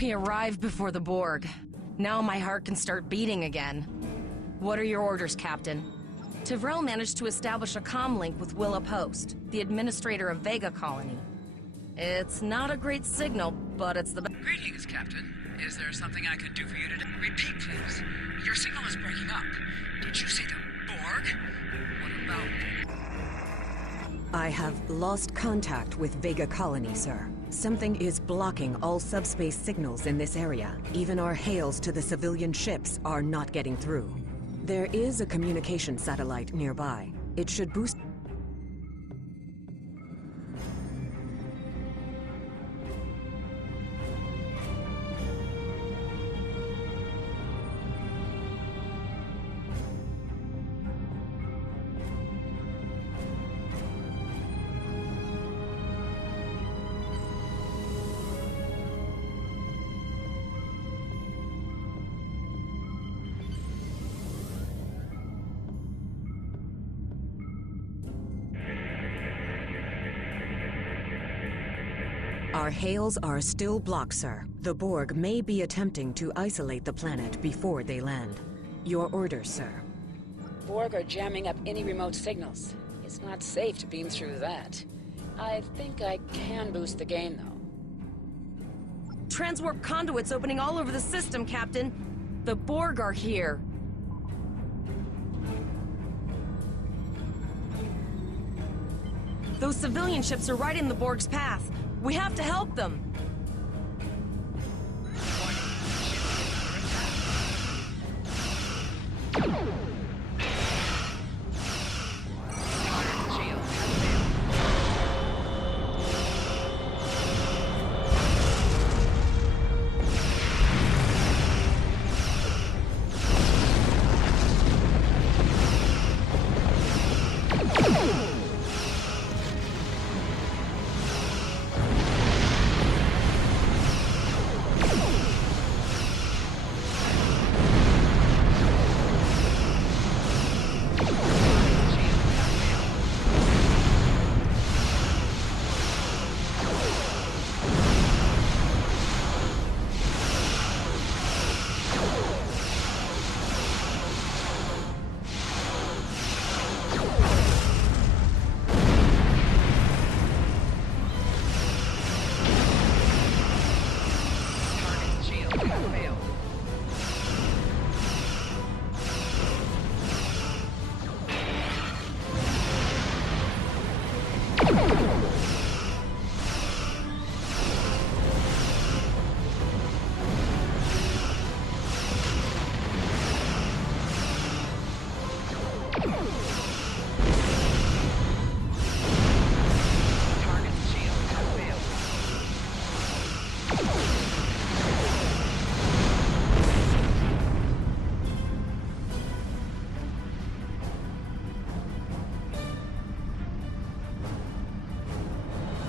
We arrived before the Borg. Now my heart can start beating again. What are your orders, Captain? Tivrel managed to establish a comm link with Willa Post, the administrator of Vega Colony. It's not a great signal, but it's the best. Greetings, Captain. Is there something I could do for you today? Repeat, please. Your signal is breaking up. Did you say the Borg? What about... I have lost contact with Vega Colony, sir. Something is blocking all subspace signals in this area. Even our hails to the civilian ships are not getting through. There is a communication satellite nearby. It should boost... Our hails are still blocked, sir. The Borg may be attempting to isolate the planet before they land. Your orders, sir. Borg are jamming up any remote signals. It's not safe to beam through that. I think I can boost the gain, though. Transwarp conduits opening all over the system, Captain. The Borg are here. Those civilian ships are right in the Borg's path. We have to help them.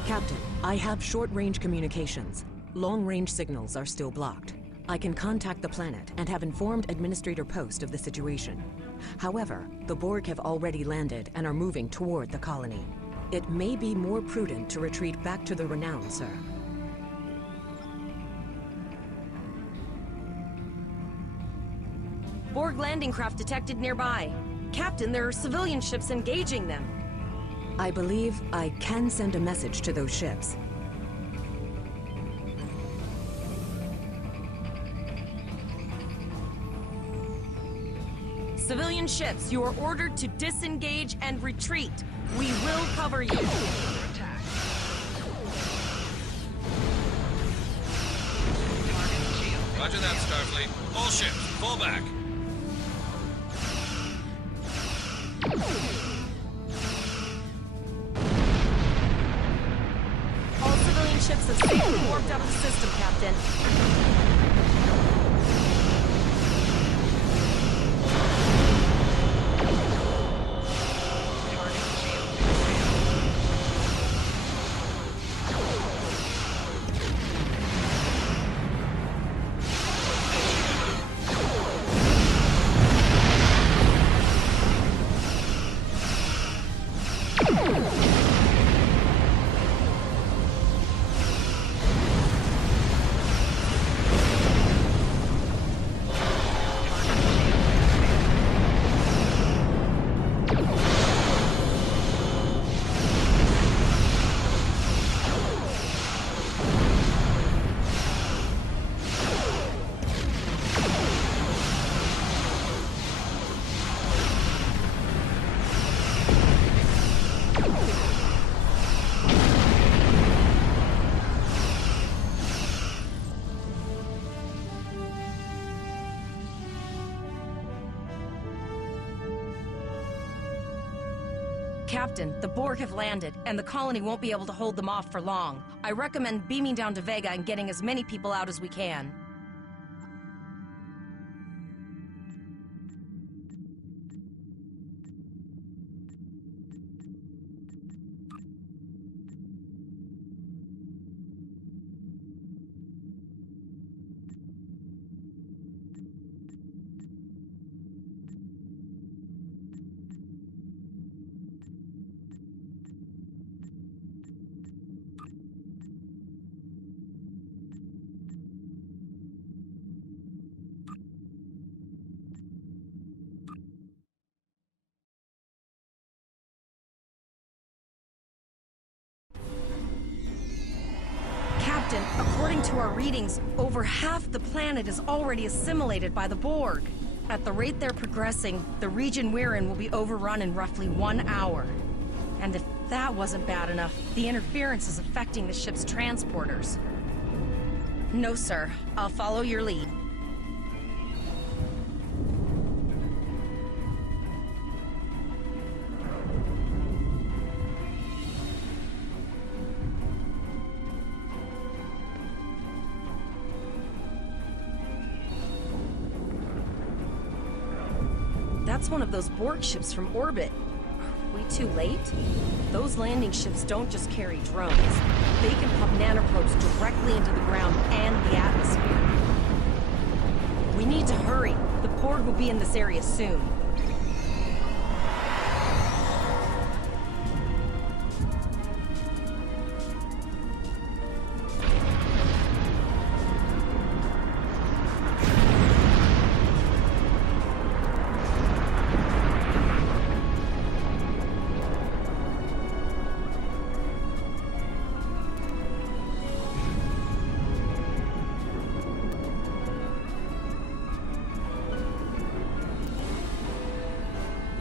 Captain, I have short-range communications. Long-range signals are still blocked. I can contact the planet and have informed Administrator Post of the situation. However, the Borg have already landed and are moving toward the colony. It may be more prudent to retreat back to the Renown, sir. Borg landing craft detected nearby. Captain, there are civilian ships engaging them. I believe I can send a message to those ships. Civilian ships, you are ordered to disengage and retreat. We will cover you. Roger that, Starfleet. All ships, fall back. All civilian ships have safely warped out of the system, Captain. Captain, the Borg have landed, and the colony won't be able to hold them off for long. I recommend beaming down to Vega and getting as many people out as we can. Captain, according to our readings, over half the planet is already assimilated by the Borg. At the rate they're progressing, the region we're in will be overrun in roughly 1 hour. And if that wasn't bad enough, the interference is affecting the ship's transporters. No, sir. I'll follow your lead. That's one of those Borg ships from orbit. Are we too late? Those landing ships don't just carry drones. They can pump nanoprobes directly into the ground and the atmosphere. We need to hurry. The Borg will be in this area soon.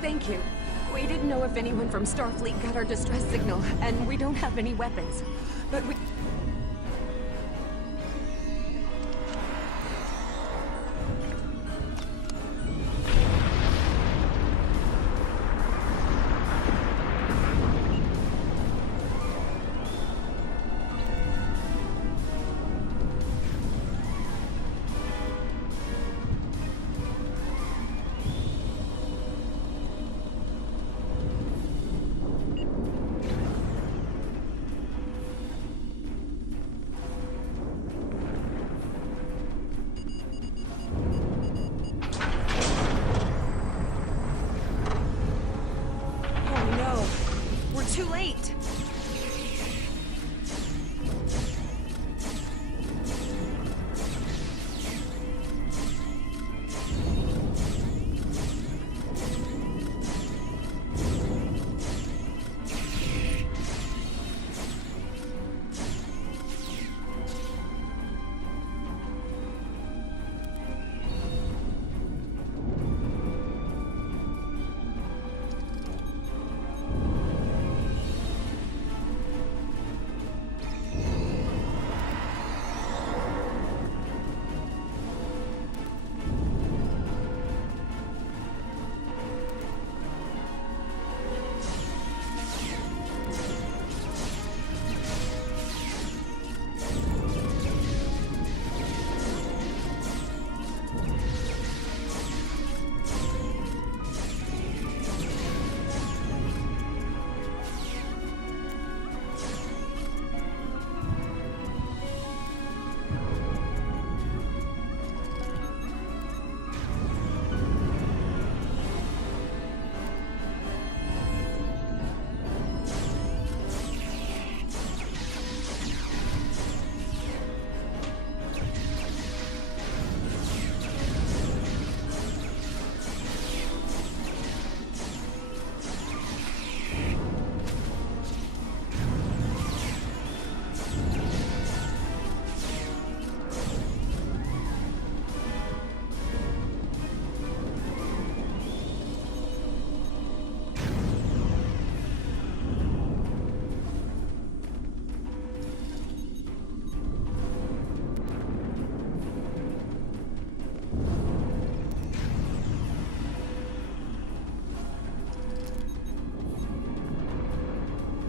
Thank you. We didn't know if anyone from Starfleet got our distress signal, and we don't have any weapons. But we... Too late!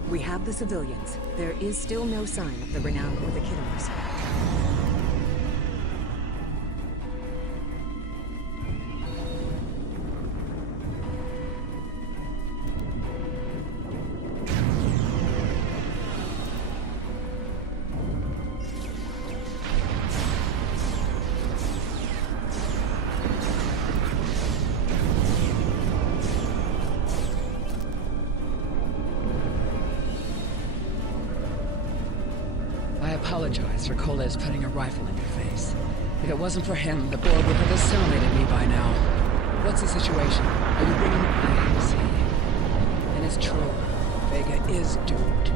We have the civilians. There is still no sign of the Renown or the killers. I apologize for Coles putting a rifle in your face. If it wasn't for him, the Borg would have assimilated me by now. What's the situation? Are you bringing... I see. And it's true. Vega is doomed.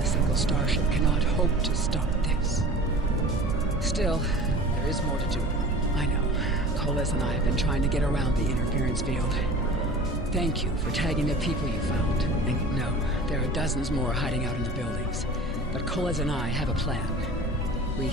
A single starship cannot hope to stop this. Still, there is more to do. I know. Coles and I have been trying to get around the interference field. Thank you for tagging the people you found. And no, there are dozens more hiding out in the buildings. But Coles and I have a plan. We...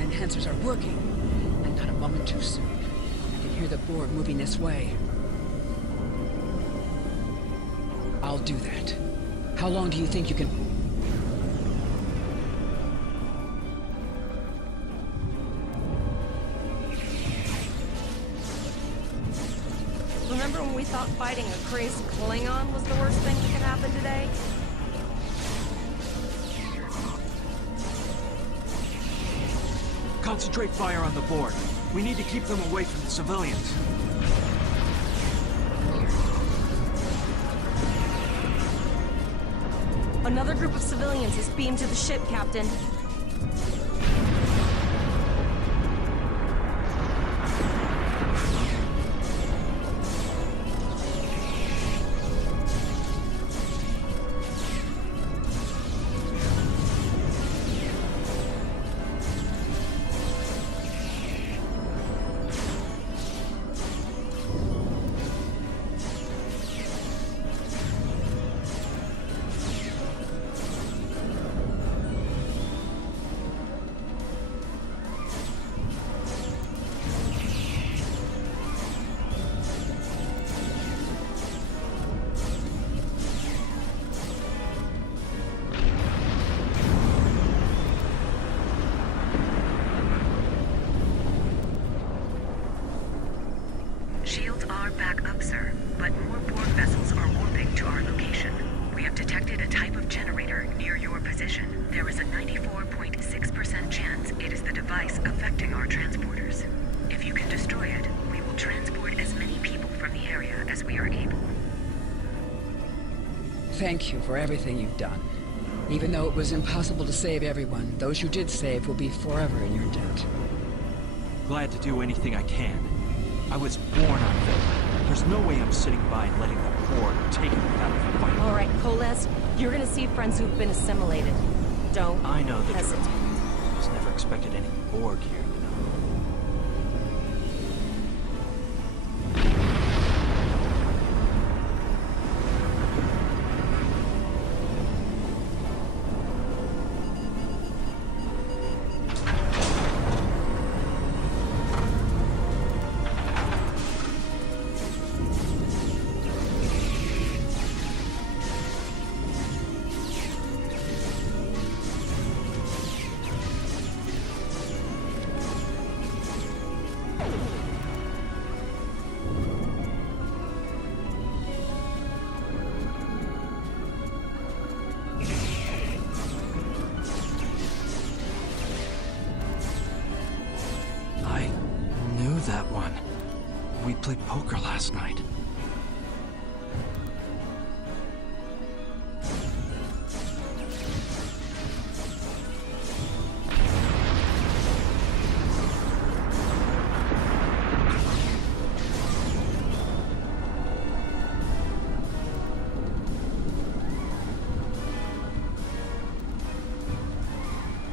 Enhancers are working, and not a moment too soon. I can hear the Borg moving this way. I'll do that. How long do you think you can... Remember when we thought fighting a crazy Klingon was the worst thing that could happen today? Concentrate fire on the Borg. We need to keep them away from the civilians. Another group of civilians is beamed to the ship, Captain. Shields are back up, sir, but more Borg vessels are warping to our location. We have detected a type of generator near your position. There is a 94.6% chance it is the device affecting our transporters. If you can destroy it, we will transport as many people from the area as we are able. Thank you for everything you've done. Even though it was impossible to save everyone, those you did save will be forever in your debt. Glad to do anything I can. I was born on Vega. There's no way I'm sitting by and letting the Borg take it without a fight. All right, Coles, you're gonna see friends who've been assimilated. Don't I know the hesitate. drill. Just never expected any Borg here, you know. we played poker last night.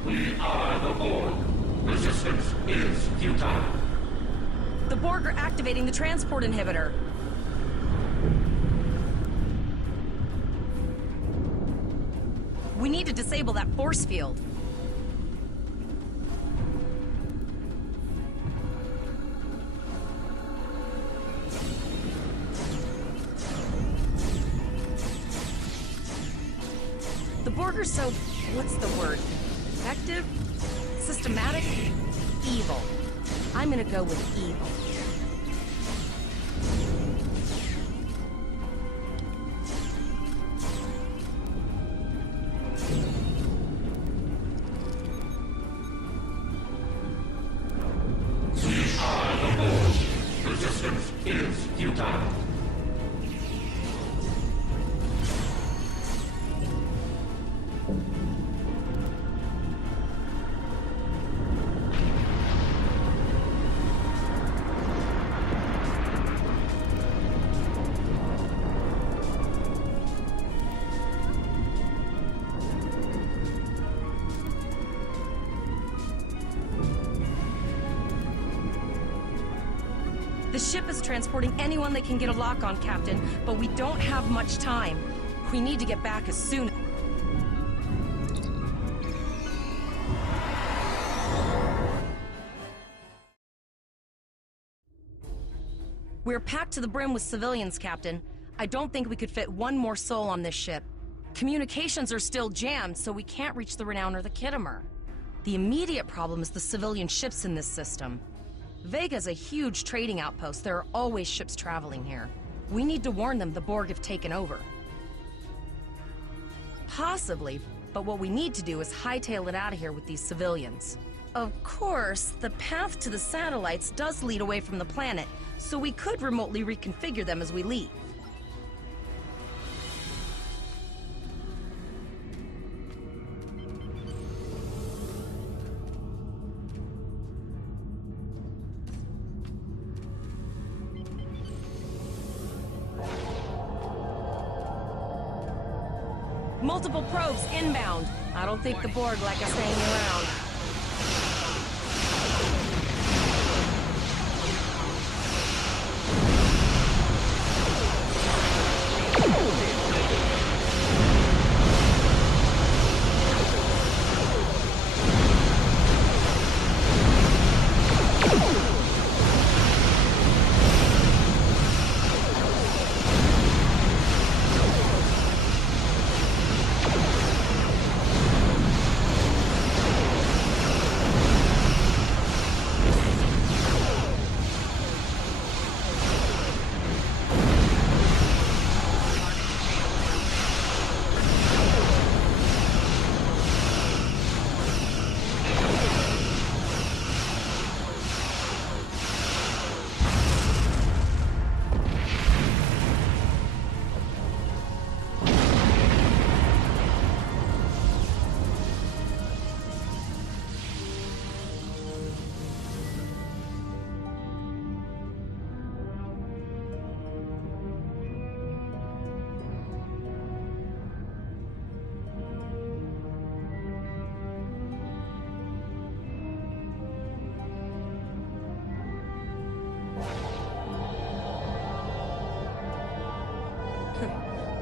We are the Borg. Resistance is futile. The Borg are activating the transport inhibitor. We need to disable that force field. The Borg are so... what's the word? Effective? Systematic? Evil. I'm gonna go with evil. We are the Borg. Resistance is futile. The ship is transporting anyone they can get a lock on, Captain, but we don't have much time. We need to get back as soon. We're packed to the brim with civilians, Captain. I don't think we could fit one more soul on this ship. Communications are still jammed, so we can't reach the Renown or the Kittimer. The immediate problem is the civilian ships in this system. Vega's a huge trading outpost. There are always ships traveling here. We need to warn them the Borg have taken over. Possibly, but what we need to do is hightail it out of here with these civilians. Of course, the path to the satellites does lead away from the planet, so we could remotely reconfigure them as we leave. Multiple probes inbound. I don't think the Borg like us hanging around.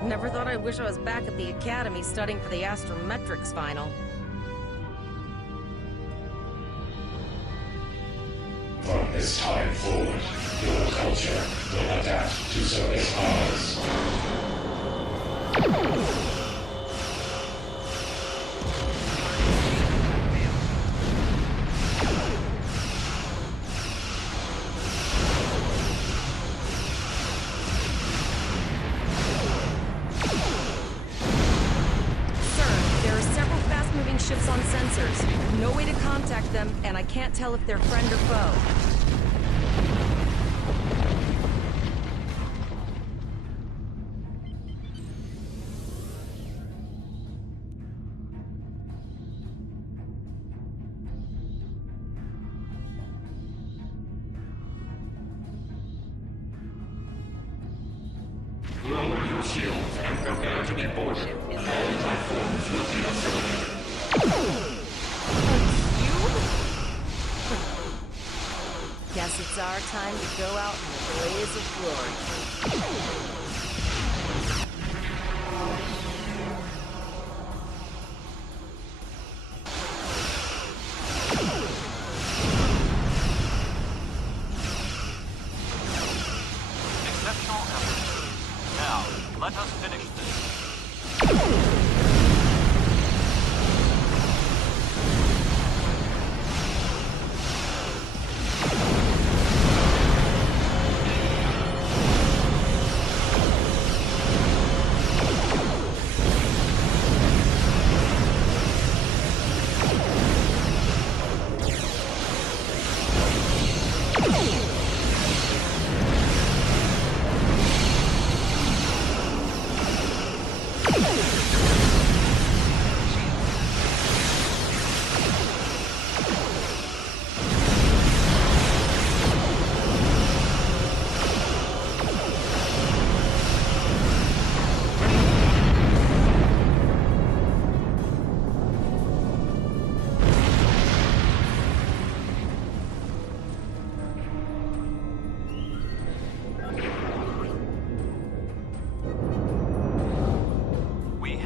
Never thought I'd wish I was back at the Academy studying for the astrometrics final. From this time forward, your culture will adapt to service ours. Ships on sensors. No way to contact them, and I can't tell if they're friend or foe. shields and prepare to be boarded. All platforms will be assaulted. Guess it's our time to go out in a blaze of glory. Exceptional effort. Now, let us finish this.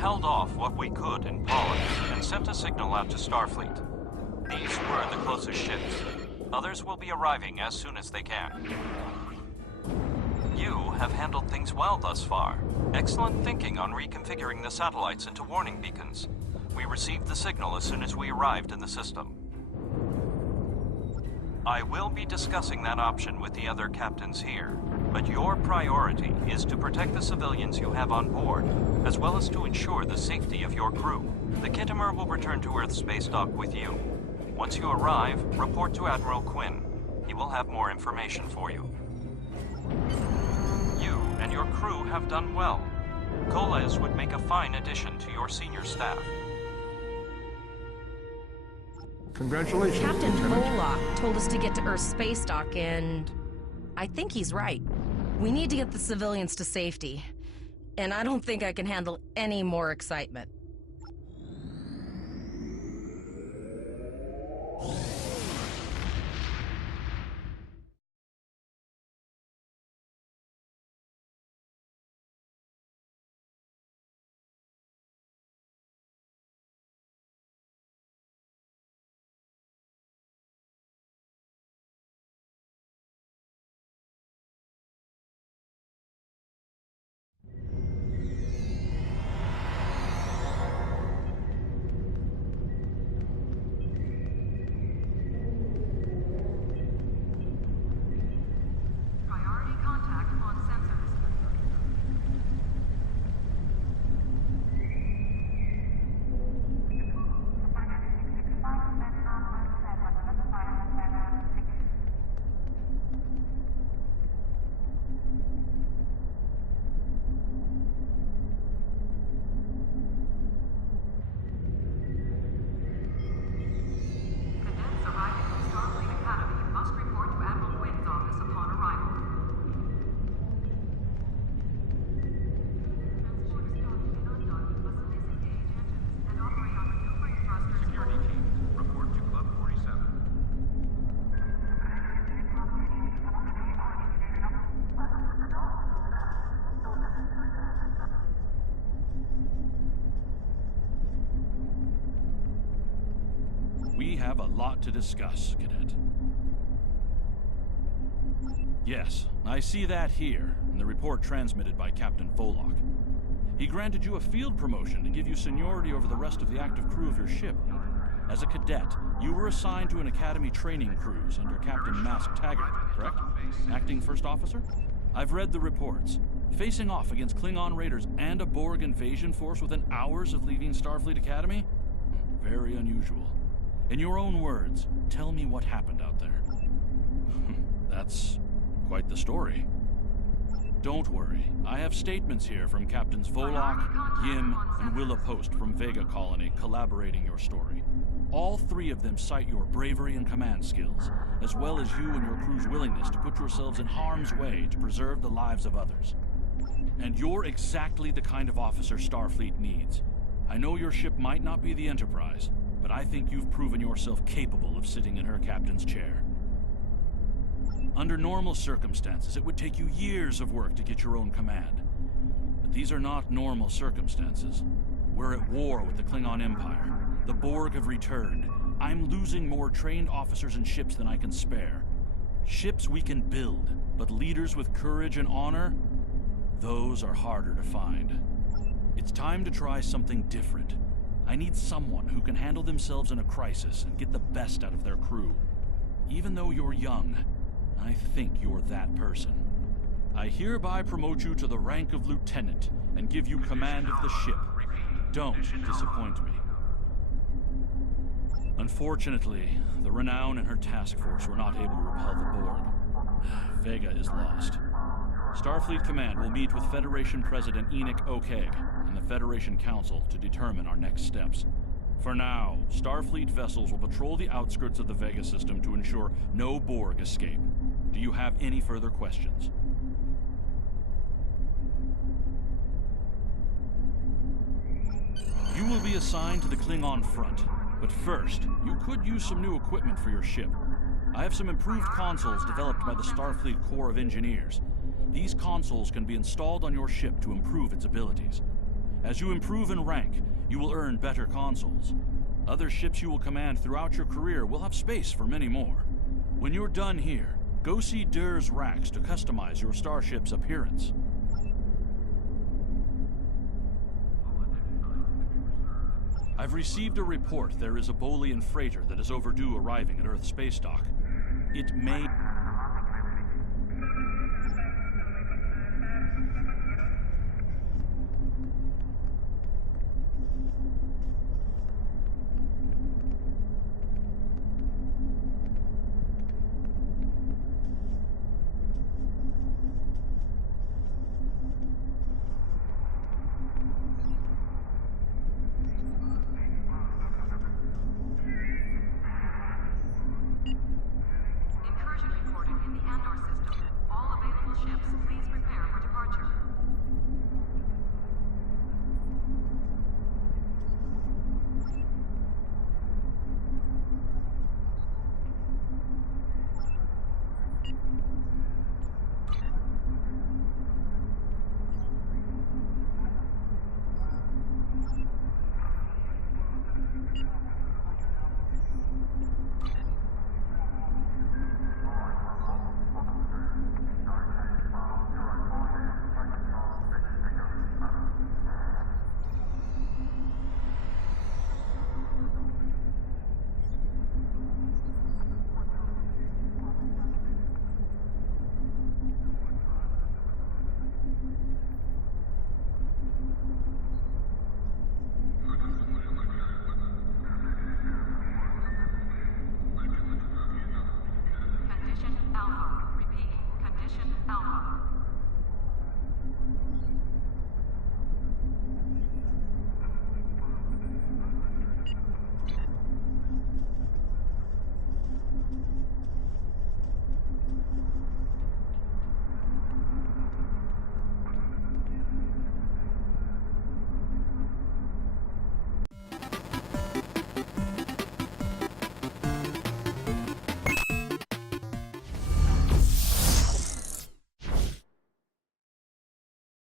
Held off what we could in Pollux and sent a signal out to Starfleet. These were the closest ships. Others will be arriving as soon as they can. You have handled things well thus far. Excellent thinking on reconfiguring the satellites into warning beacons. We received the signal as soon as we arrived in the system. I will be discussing that option with the other captains here, but your priority is to protect the civilians you have on board, as well as to ensure the safety of your crew. The Kittimer will return to Earth space dock with you. Once you arrive, report to Admiral Quinn. He will have more information for you. You and your crew have done well. Koles would make a fine addition to your senior staff. Congratulations, Captain Lieutenant. Volok told us to get to Earth's space dock, and I think he's right. We need to get the civilians to safety, and I don't think I can handle any more excitement. We have a lot to discuss, Cadet. Yes, I see that here, in the report transmitted by Captain Volok. He granted you a field promotion to give you seniority over the rest of the active crew of your ship. As a cadet, you were assigned to an Academy training cruise under Captain Mask Taggart, correct? Acting First Officer? I've read the reports. Facing off against Klingon raiders and a Borg invasion force within hours of leaving Starfleet Academy? Very unusual. In your own words, tell me what happened out there. That's quite the story. Don't worry. I have statements here from Captains Volok, Yim, and Willa Post from Vega Colony collaborating your story. All three of them cite your bravery and command skills, as well as you and your crew's willingness to put yourselves in harm's way to preserve the lives of others. And you're exactly the kind of officer Starfleet needs. I know your ship might not be the Enterprise, but I think you've proven yourself capable of sitting in her captain's chair. Under normal circumstances, it would take you years of work to get your own command. But these are not normal circumstances. We're at war with the Klingon Empire. The Borg have returned. I'm losing more trained officers and ships than I can spare. Ships we can build, but leaders with courage and honor? Those are harder to find. It's time to try something different. I need someone who can handle themselves in a crisis and get the best out of their crew. Even though you're young, I think you're that person. I hereby promote you to the rank of lieutenant and give you command of the ship. Don't disappoint me. Unfortunately, the Renown and her task force were not able to repel the Borg. Vega is lost. Starfleet Command will meet with Federation President Enoch Okeg and the Federation Council to determine our next steps. For now, Starfleet vessels will patrol the outskirts of the Vega system to ensure no Borg escape. Do you have any further questions? You will be assigned to the Klingon front, but first, you could use some new equipment for your ship. I have some improved consoles developed by the Starfleet Corps of Engineers. These consoles can be installed on your ship to improve its abilities. As you improve in rank, you will earn better consoles. Other ships you will command throughout your career will have space for many more. When you're done here, go see Durr's racks to customize your starship's appearance. I've received a report there is a Bolian freighter that is overdue arriving at Earth space dock. It may...